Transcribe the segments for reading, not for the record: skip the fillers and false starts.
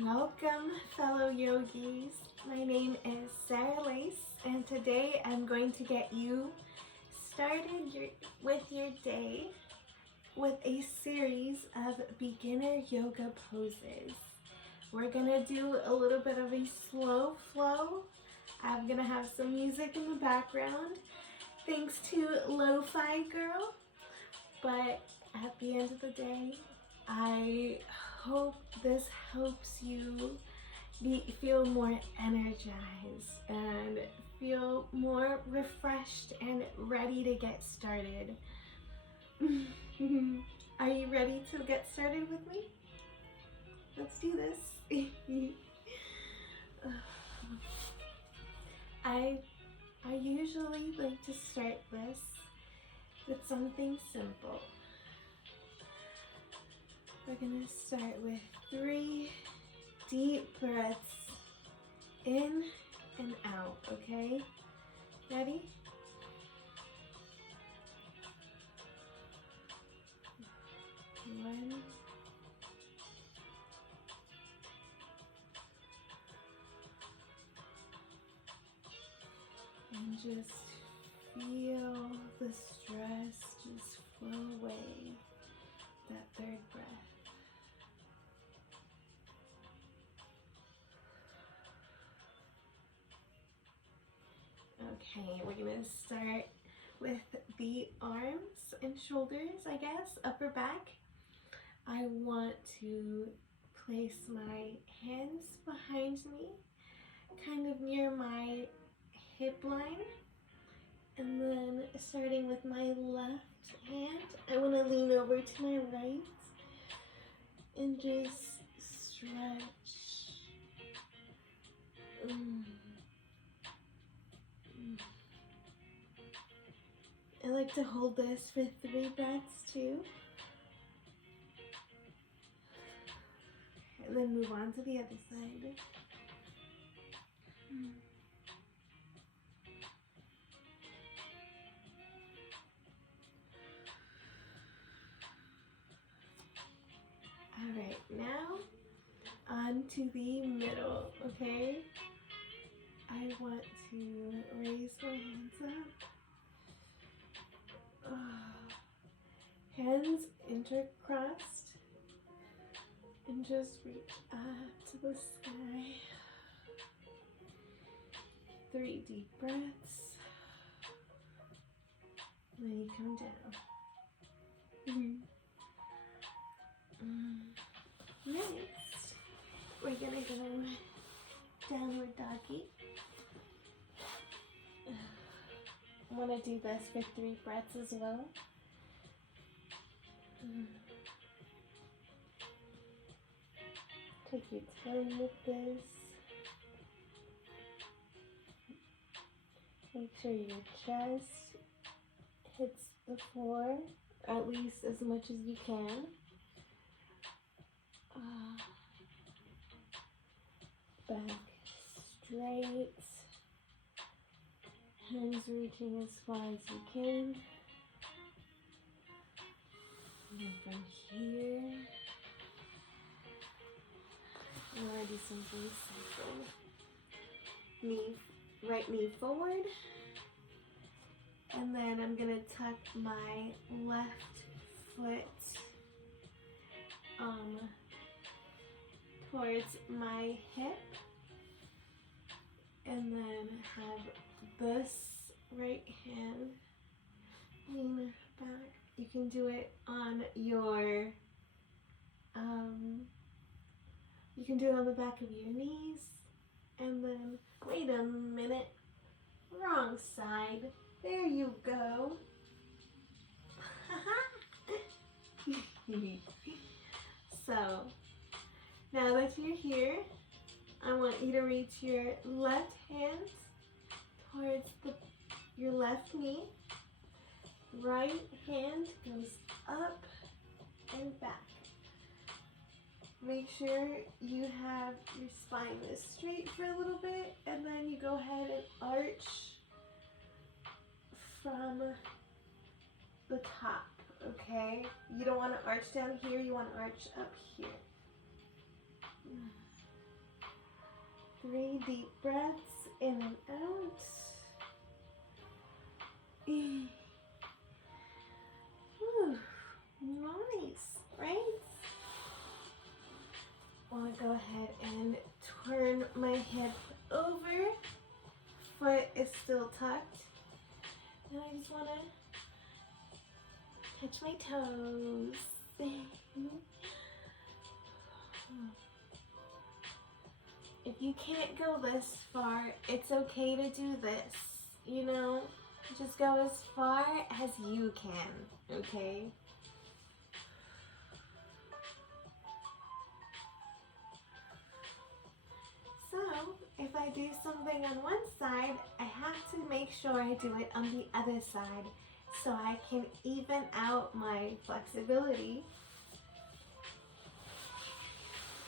Welcome, fellow yogis. My name is theesarahlace, and today I'm going to get you started with your day with a series of beginner yoga poses. We're gonna do a little bit of a slow flow. I'm gonna have some music in the background, thanks to LoFi Girl. But at the end of the day, I hope this helps you feel more energized and feel more refreshed and ready to get started. Are you ready to get started with me? Let's do this. I usually like to start this with something simple. We're gonna start with 3 deep breaths in and out, okay? Ready? One. And just feel the stress just flow away. That 3rd breath. Okay, we're gonna start with the arms and shoulders, I guess, upper back. I want to place my hands behind me, kind of near my hip line. And then starting with my left hand, I want to lean over to my right and just stretch. I like to hold this for 3 breaths too. And then move on to the other side. Alright, now on to the middle, okay? I want to raise my hands up. Hands intercrossed. And just reach up to the sky. 3 deep breaths. And then you come down. Next, we're gonna go downward doggy. I want to do this for 3 breaths as well. Take your time with this. Make sure your chest hits the floor, at least as much as you can. Back straight. Hands reaching as far as you can. And then from here, I'm going to do something simple. Right knee forward. And then I'm going to tuck my left foot towards my hip. And then have this right hand lean back. You can do it on your, you can do it on the back of your knees. And then, wait a minute, wrong side. There you go. So, now that you're here, I want you to reach your left hand towards your left knee. Right hand goes up and back. Make sure you have your spine is straight for a little bit, and then you go ahead and arch from the top, okay? You don't want to arch down here, you want to arch up here. 3 deep breaths in and out. Whew. Nice, right? I want to go ahead and turn my hip over. Foot is still tucked. And I just want to touch my toes. If you can't go this far, it's okay to do this. You know, just go as far as you can, okay? So, if I do something on one side, I have to make sure I do it on the other side so I can even out my flexibility.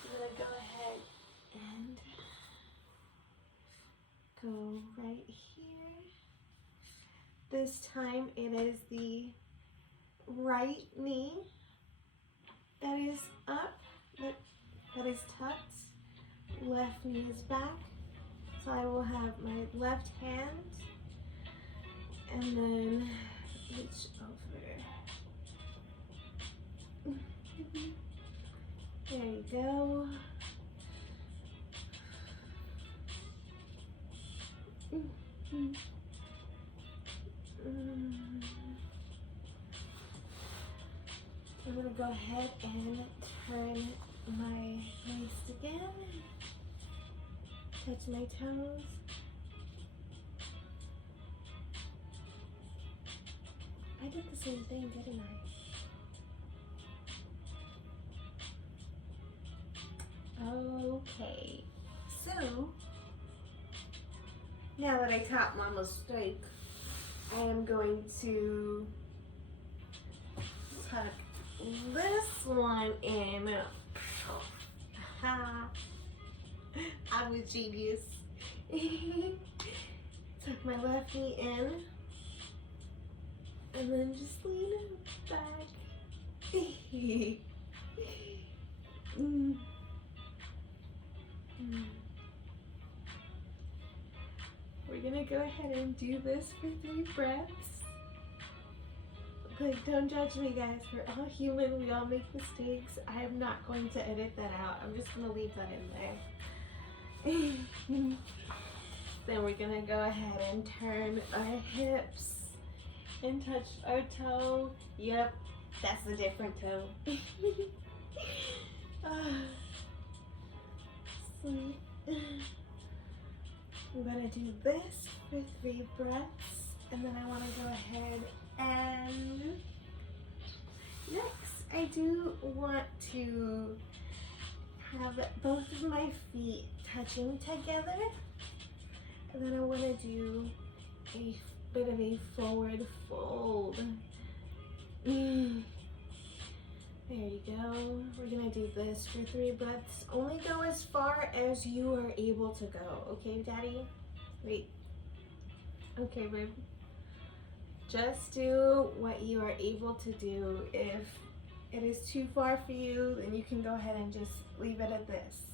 I'm gonna go ahead and go right here. This time it is the right knee that is up, that is tucked. Left knee is back. So I will have my left hand and then reach over. There you go. I'm going to go ahead and turn my waist again. Touch my toes. I did the same thing, didn't I? Okay. So, now that I caught my mistake, I am going to tuck this one in. Ha! I'm a genius. Tuck my left knee in, and then just lean it back. We're gonna go ahead and do this for 3 breaths. Like, don't judge me, guys. We're all human. We all make mistakes. I am not going to edit that out. I'm just gonna leave that in there. Then we're gonna go ahead and turn our hips and touch our toe. Yep, that's a different toe. Sweet. I'm gonna do this for 3 breaths, and then I want to go ahead and next I do want to have both of my feet touching together, and then I want to do a bit of a forward fold. There you go. We're gonna do this for 3 breaths. Only go as far as you are able to go. Okay, Daddy? Wait. Okay, babe. Just do what you are able to do. If it is too far for you, then you can go ahead and just leave it at this.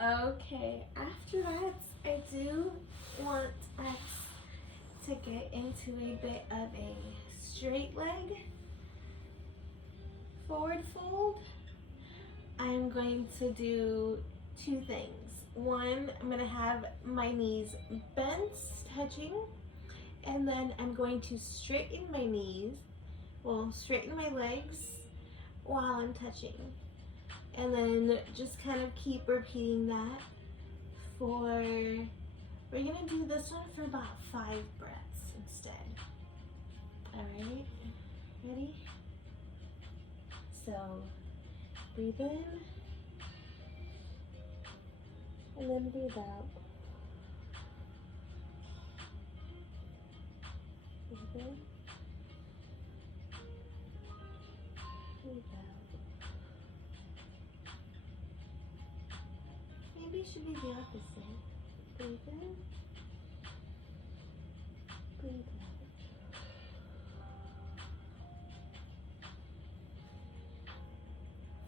Okay, after that, I do want us to get into a bit of a straight leg forward fold. I'm going to do 2 things. One, I'm going to have my knees bent, touching, and then I'm going to straighten my knees, well, straighten my legs while I'm touching. And then just kind of keep repeating that for, we're going to do this one for about 5 breaths instead. Alright, ready? So, breathe in, and then breathe out. Breathe in, breathe out. Maybe it should be the opposite. Breathe in, breathe out.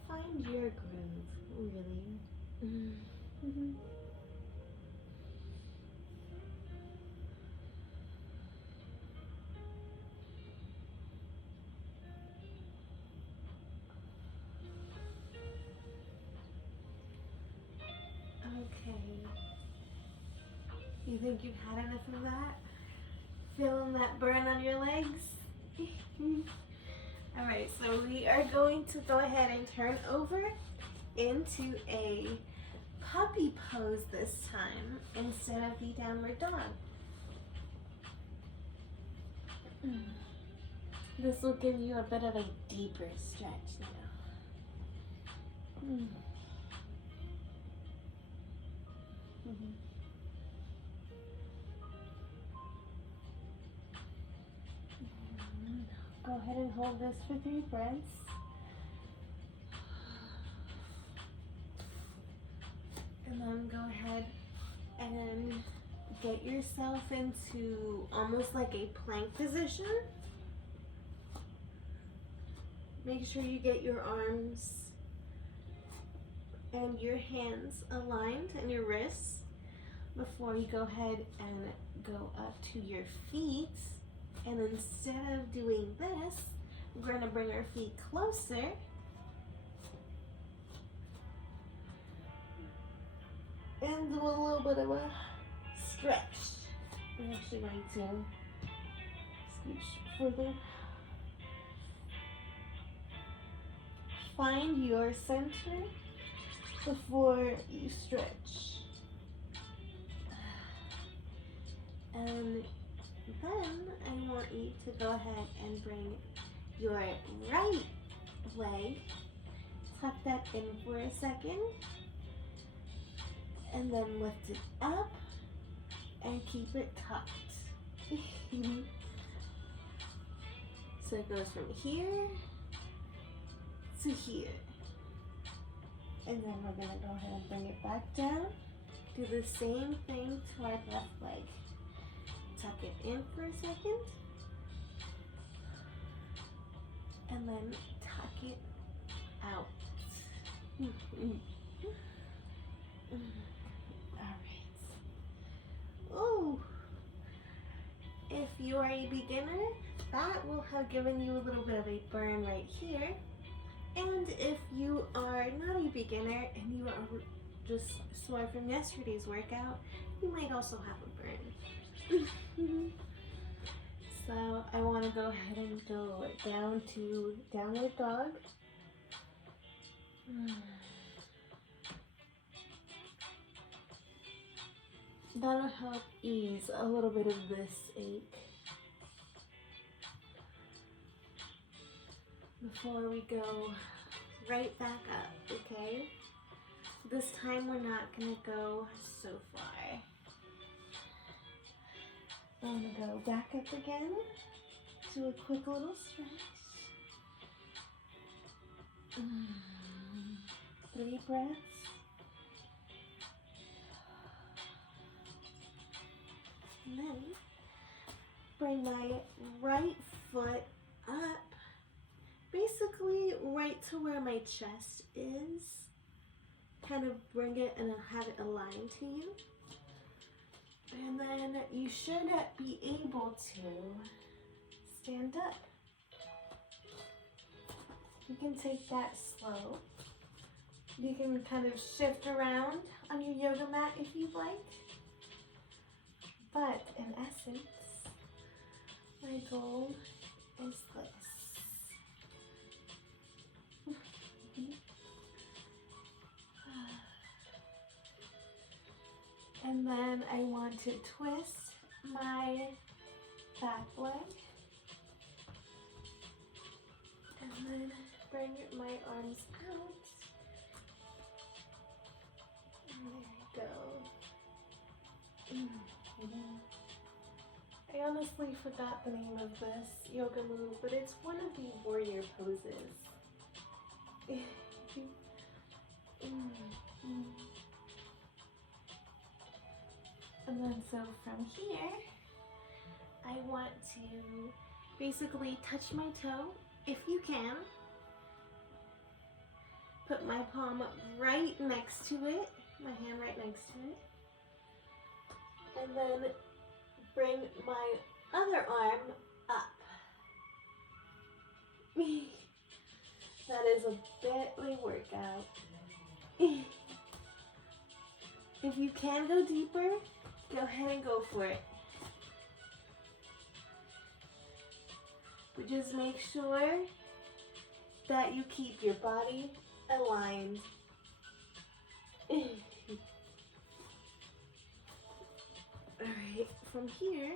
Find your groove really. Mm-hmm. Okay. You think you've had enough of that? Feeling that burn on your legs? Alright, so we are going to go ahead and turn over into a puppy pose this time instead of the downward dog. This will give you a bit of a deeper stretch now. Go ahead and hold this for 3 breaths. And then go ahead and get yourself into almost like a plank position. Make sure you get your arms and your hands aligned and your wrists before you go ahead and go up to your feet. And instead of doing this, we're going to bring our feet closer. And do a little bit of a stretch. I'm actually going to scooch further. Find your center before you stretch. And then I want you to go ahead and bring your right leg, tuck that in for a second, and then lift it up and keep it tucked. So it goes from here to here. And then we're gonna go ahead and bring it back down. Do the same thing to our left leg. Tuck it in for a second, and then tuck it out. Alright. Oh, if you are a beginner, that will have given you a little bit of a burn right here. And if you are not a beginner and you are just sore from yesterday's workout, you might also have a burn. So I want to go ahead and go down to downward dog. That'll help ease a little bit of this ache. Before we go right back up, okay? This time we're not gonna go so far. I'm gonna go back up again, do a quick little stretch. 3 breaths. And then bring my right foot up, basically right to where my chest is. Kind of bring it and have it aligned to you. And then you should be able to stand up. You can take that slow. You can kind of shift around on your yoga mat if you'd like. But in essence, my goal is this. And then I want to twist my back leg. And then bring my arms out. And there you go. I honestly forgot the name of this yoga move, but it's one of the warrior poses. And then so from here, I want to basically touch my toe, if you can. put my palm right next to it, my hand right next to it, and then bring my other arm up. That is a bit of a workout. If you can go deeper, go ahead and go for it. But just make sure that you keep your body aligned. Alright, from here,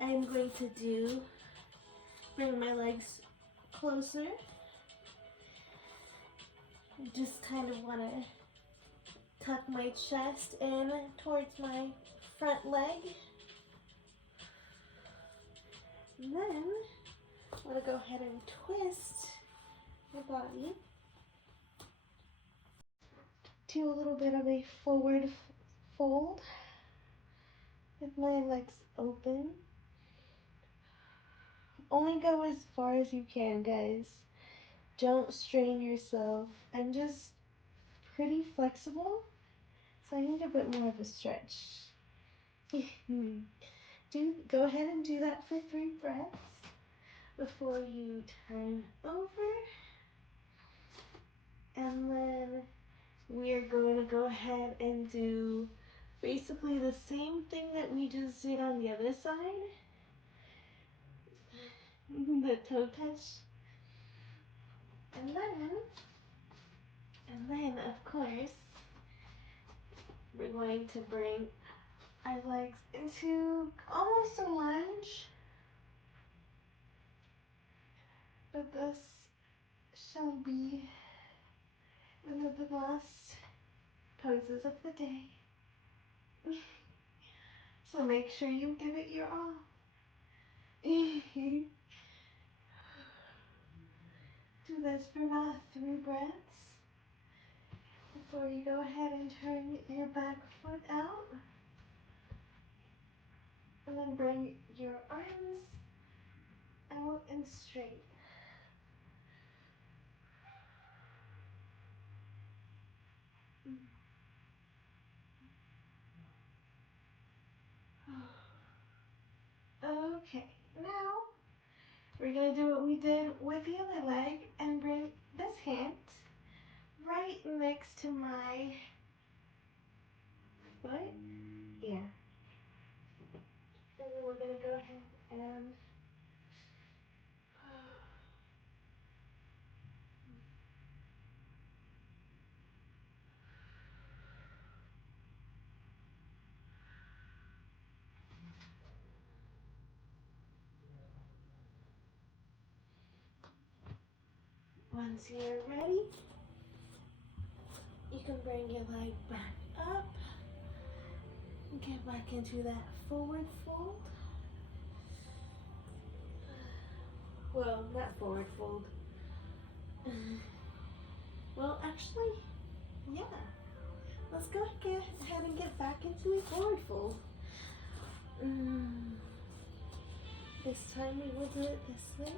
I'm going to bring my legs closer. Just kind of want to tuck my chest in towards my front leg. And then I'm going to go ahead and twist my body to a little bit of a forward fold with my legs open. Only go as far as you can, guys. Don't strain yourself. I'm just pretty flexible, so I need a bit more of a stretch. Go ahead and do that for 3 breaths before you turn over. And then we're going to go ahead and do basically the same thing that we just did on the other side. The toe touch. And then of course, we're going to bring our legs into almost a lunge. But this shall be one of the last poses of the day. So make sure you give it your all. Do this for about 3 breaths before you go ahead and turn your back foot out. And then bring your arms out and straight. Okay, now we're going to do what we did with the other leg and bring this hand right next to my foot. Yeah. And then we're going to go ahead and once you're ready, you can bring your leg back up and get back into that forward fold. Well, not forward fold. Well, actually, yeah. Let's go ahead and get back into a forward fold. This time we will do it this way.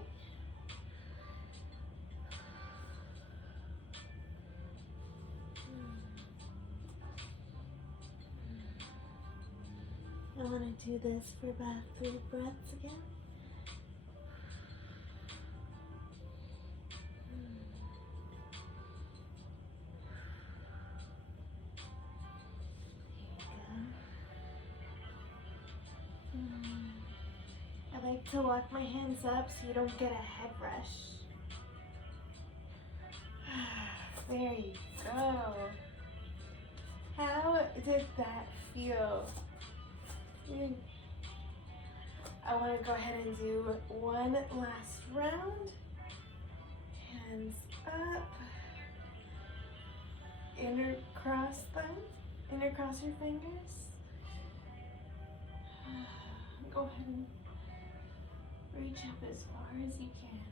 I want to do this for about 3 breaths again. I like to walk my hands up so you don't get a head rush. There you go. How did that feel? I want to go ahead and do one last round. Hands up. Intercross them. Intercross your fingers. Go ahead and reach up as far as you can.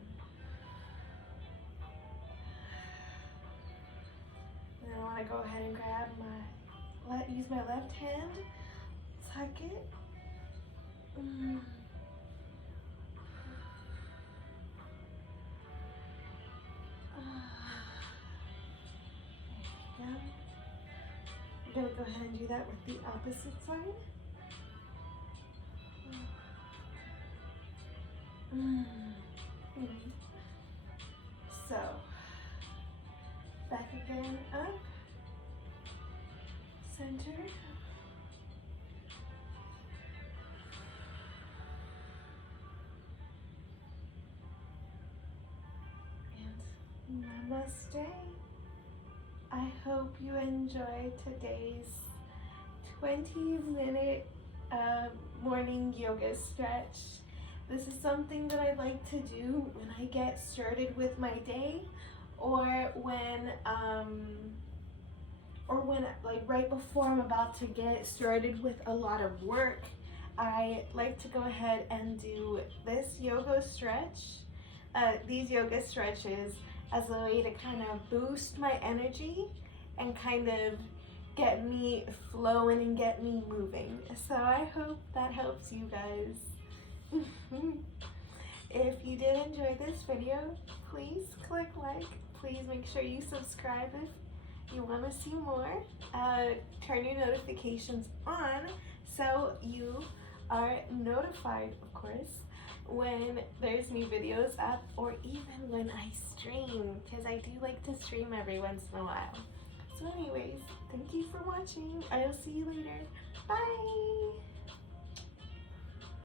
And then I want to go ahead and grab use my left hand, tuck it. I'm gonna go ahead and do that with the opposite side. So, back again, up, center, and namaste. I hope you enjoyed today's 20-minute morning yoga stretch. This is something that I like to do when I get started with my day, or when like right before I'm about to get started with a lot of work. I like to go ahead and do this yoga stretch, these yoga stretches, as a way to kind of boost my energy and kind of get me flowing and get me moving. So I hope that helps you guys. If you did enjoy this video, please click like. Please make sure you subscribe if you want to see more. Turn your notifications on so you are notified, of course, when there's new videos up, or even when I stream, because I do like to stream every once in a while. So anyways, thank you for watching. I'll see you later. Bye!